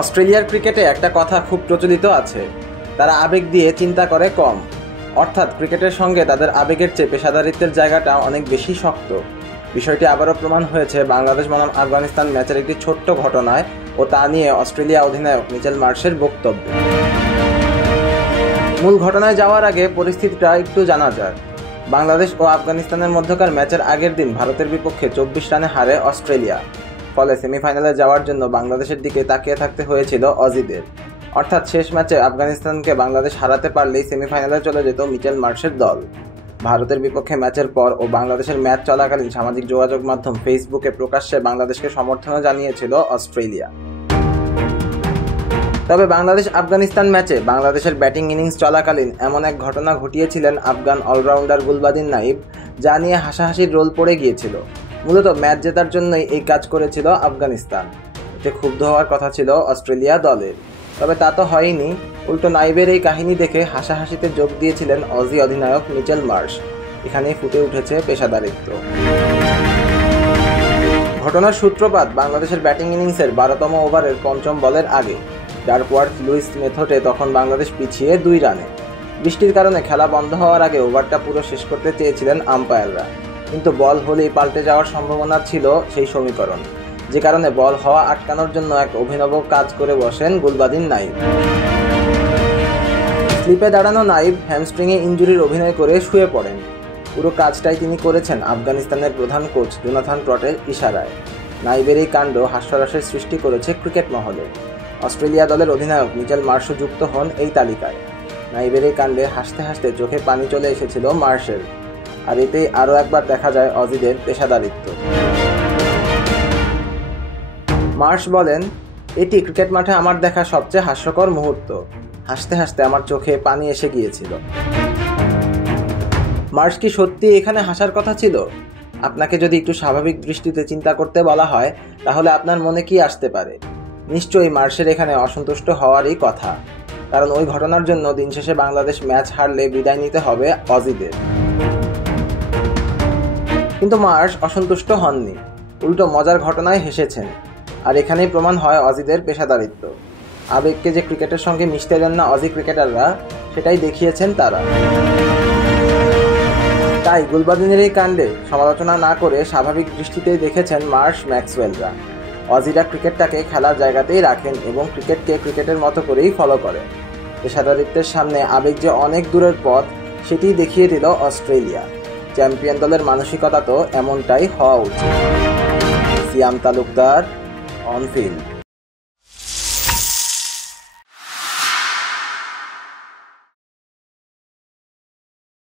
অস্ট্রেলিয়ার ক্রিকেটে একটা কথা খুব প্রচলিত আছে, তারা আবেগ দিয়ে চিন্তা করে কম। অর্থাৎ ক্রিকেটের সঙ্গে তাদের আবেগের চেয়ে পেশাদারিত্বের জায়গাটা অনেক বেশি শক্ত। বিষয়টি আবারও প্রমাণ হয়েছে বাংলাদেশ বনাম আফগানিস্তান ম্যাচের একটি ছোট্ট ঘটনায় ও তা নিয়ে অস্ট্রেলিয়া অধিনায়ক মিচেল মার্শের বক্তব্যে। মূল ঘটনায় যাওয়ার আগে পরিস্থিতিটা একটু জানা যায়। বাংলাদেশ ও আফগানিস্তানের মধ্যকার ম্যাচের আগের দিন ভারতের বিপক্ষে 24 রানে হারে অস্ট্রেলিয়া। ফলে সেমিফাইনালে যাওয়ার জন্য বাংলাদেশের দিকে তাকিয়ে থাকতে হয়েছিল অজিদের। অর্থাৎ শেষ ম্যাচে আফগানিস্তানকে বাংলাদেশ হারাতে পারলেই সেমিফাইনালে চলে যেত মিচেল মার্শের দল। ভারতের বিপক্ষে ম্যাচের পর ও বাংলাদেশের ম্যাচ চলাকালীন সামাজিক যোগাযোগ মাধ্যম ফেসবুকে প্রকাশ্যে বাংলাদেশকে সমর্থনও জানিয়েছিল অস্ট্রেলিয়া। তবে বাংলাদেশ আফগানিস্তান ম্যাচে বাংলাদেশের ব্যাটিং ইনিংস চলাকালীন এমন এক ঘটনা ঘটিয়েছিলেন আফগান অলরাউন্ডার গুলবাদিন নাইব, যা নিয়ে হাসাহাসির রোল পড়ে গিয়েছিল। মূলত ম্যাচ জেতার জন্যই এই কাজ করেছিল আফগানিস্তান। এতে ক্ষুব্ধ হওয়ার কথা ছিল অস্ট্রেলিয়া দলের, তবে তা তো হয়নি। উল্টো নাইবের এই কাহিনী দেখে হাসাহাসিতে যোগ দিয়েছিলেন অজি অধিনায়ক মিচেল মার্শ। এখানেই ফুটে উঠেছে পেশাদারিত্ব। ঘটনার সূত্রপাত বাংলাদেশের ব্যাটিং ইনিংসের 12তম ওভারের 5ম বলের আগে। ডাকওয়ার্থ লুইস মেথডে তখন বাংলাদেশ পিছিয়ে 2 রানে। বৃষ্টির কারণে খেলা বন্ধ হওয়ার আগে ওভারটা পুরো শেষ করতে চেয়েছিলেন আম্পায়াররা, কিন্তু বল হলেই পাল্টে যাওয়ার সম্ভাবনা ছিল সেই সমীকরণ, যে কারণে বল হওয়া আটকানোর জন্য এক অভিনব কাজ করে বসেন গুলবাদিন নাইব। স্লিপে দাঁড়ানো নাইব হ্যামস্ট্রিংয়ে ইনজুরির অভিনয় করে শুয়ে পড়েন। পুরো কাজটাই তিনি করেছেন আফগানিস্তানের প্রধান কোচ জোনাথন ট্রটের ইশারায়। নাইবের এই কাণ্ড হাস্যরসের সৃষ্টি করেছে ক্রিকেট মহলে। অস্ট্রেলিয়া দলের অধিনায়ক মিচেল মার্শও যুক্ত হন এই তালিকায়। নাইবের এই কাণ্ডে হাসতে হাসতে চোখে পানি চলে এসেছিল মার্শের। আর এতেই আরও একবার দেখা যায় অজিদের পেশাদারিত্ব। মার্শ বলেন, এটি ক্রিকেট মাঠে আমার দেখা সবচেয়ে হাস্যকর মুহূর্ত। হাসতে হাসতে আমার চোখে পানি এসে গিয়েছিল। মার্শ কি সত্যি এখানে হাসার কথা ছিল? আপনাকে যদি একটু স্বাভাবিক দৃষ্টিতে চিন্তা করতে বলা হয়, তাহলে আপনার মনে কি আসতে পারে? নিশ্চয়ই মার্শের এখানে অসন্তুষ্ট হওয়ারই কথা, কারণ ওই ঘটনার জন্য দিন শেষে বাংলাদেশ ম্যাচ হারলে বিদায় নিতে হবে অজিদের। কিন্তু মার্শ অসন্তুষ্ট হননি, উল্টো মজার ঘটনায় হেসেছেন। আর এখানেই প্রমাণ হয় অজিদের পেশাদারিত্ব। আবেগকে যে ক্রিকেটের সঙ্গে মিশতে দেন না অজি ক্রিকেটাররা, সেটাই দেখিয়েছেন তারা। তাই গুলবাদিনের এই কাণ্ডে সমালোচনা না করে স্বাভাবিক দৃষ্টিতেই দেখেছেন মার্শ ম্যাক্সওয়েলরা। অজিরা ক্রিকেটটাকে খেলার জায়গাতেই রাখেন এবং ক্রিকেটকে ক্রিকেটের মতো করেই ফলো করেন। পেশাদারিত্বের সামনে আবেগ যে অনেক দূরের পথ, সেটিই দেখিয়ে দিল অস্ট্রেলিয়া। চ্যাম্পিয়ন দলের মানসিকতা তো এমনটাই হওয়া উচিত। সিয়াম তালুকদার, অন ফিল্ড।